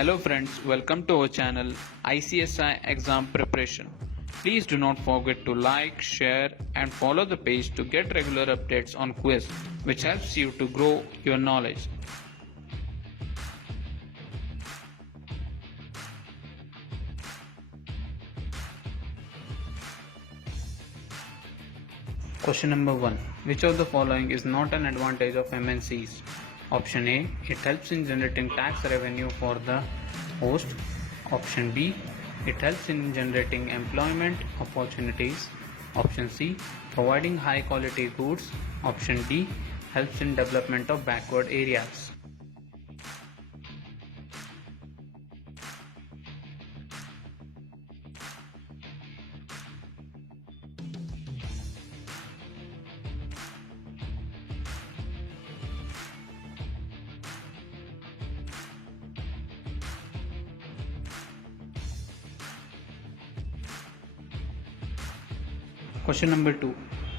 Hello friends, welcome to our channel ICSI Exam Preparation. Please do not forget to like, share and follow the page to get regular updates on quiz which helps you to grow your knowledge. Question number 1. Which of the following is not an advantage of MNCs? Option A. It helps in generating tax revenue for the host. Option B. It helps in generating employment opportunities. Option C. Providing high quality goods. Option D. Helps in development of backward areas. Question number 2.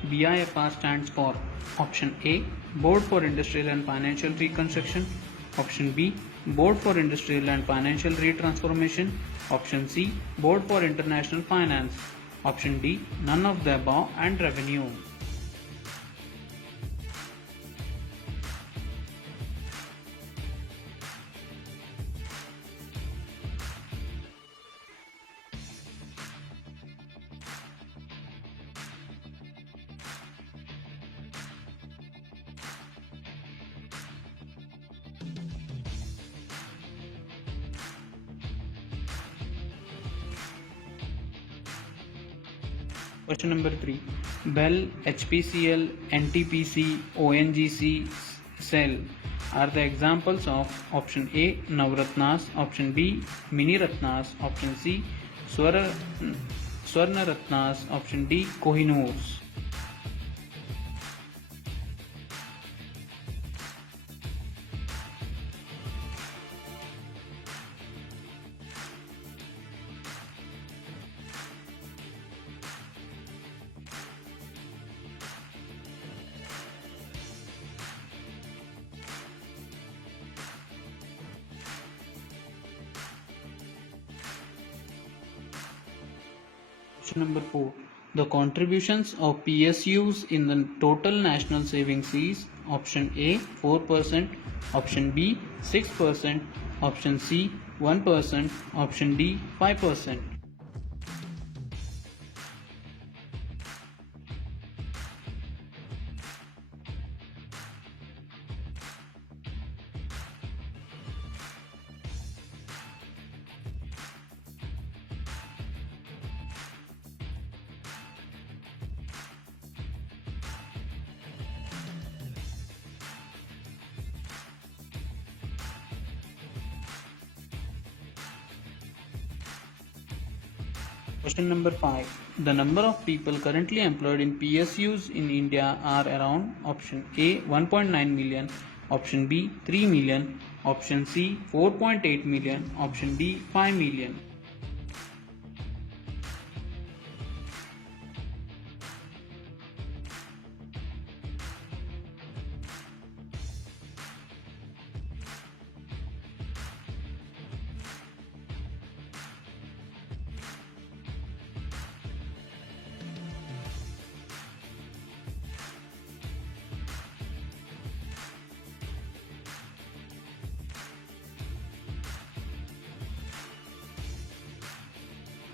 BIFR stands for option A. Board for Industrial and Financial Reconstruction. Option B. Board for Industrial and Financial Retransformation. Option C. Board for International Finance. Option D. None of the above and revenue. Question number 3. BEL, HPCL, NTPC, ONGC, CEL are the examples of option A. Navratnas, option B. Mini Ratnas, option C. Swarna Ratnas, option D. Kohinoors. Question number 4. The contributions of PSUs in the total national savings is option A 4%, option B 6%, option C 1%, option D 5%. Question number 5. The number of people currently employed in PSUs in India are around option A 1.9 million, option B 3 million, option C 4.8 million, option D 5 million.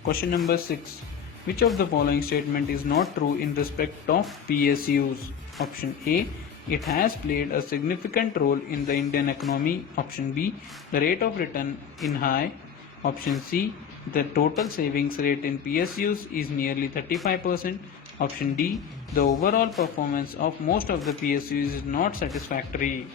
Question number 6. Which of the following statement is not true in respect of PSUs? Option A. It has played a significant role in the Indian economy. Option B. The rate of return is high. Option C. The total savings rate in PSUs is nearly 35%. Option D. The overall performance of most of the PSUs is not satisfactory.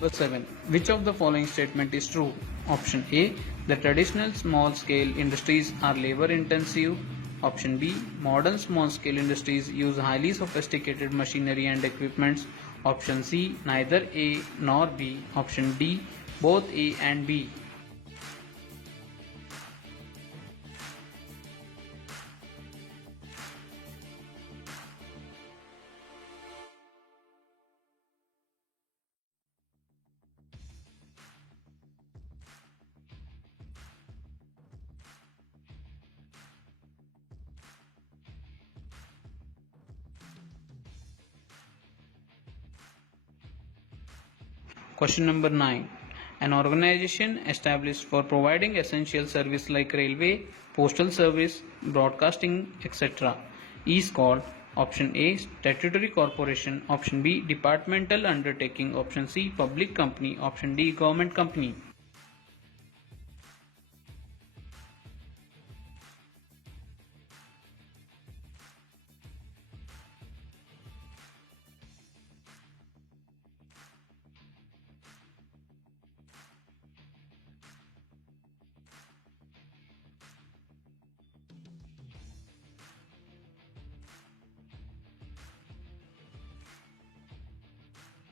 Number 7. Which of the following statement is true? Option A. The traditional small scale industries are labor intensive. Option B. Modern small-scale industries use highly sophisticated machinery and equipments. Option C. Neither A nor B. Option D. Both A and B. Question number 9. An organization established for providing essential service like railway, postal service, broadcasting, etc. is called option A. Statutory corporation, option B. Departmental undertaking, option C. Public company, option D. Government company.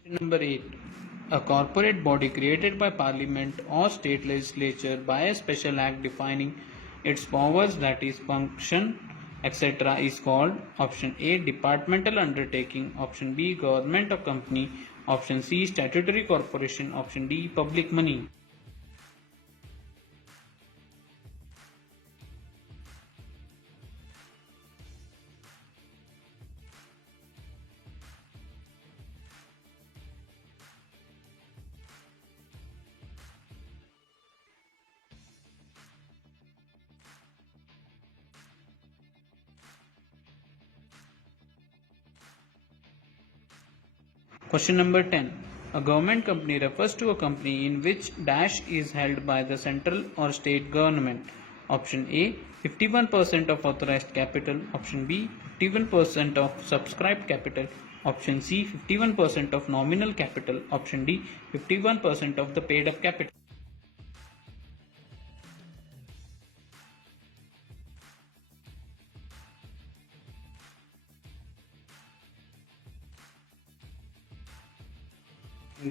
Number 8. A corporate body created by Parliament or state legislature by a special act defining its powers, that is, function, etc. is called option A. Departmental undertaking, option B. Government or company, option C. Statutory corporation, option D. Public money. Question number 10. A government company refers to a company in which dash is held by the central or state government. Option A. 51% of authorized capital. Option B. 51% of subscribed capital. Option C. 51% of nominal capital. Option D. 51% of the paid up capital.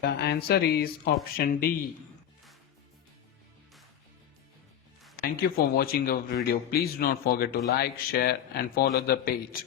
The answer is option D. Thank you for watching our video. Please do not forget to like, share and follow the page.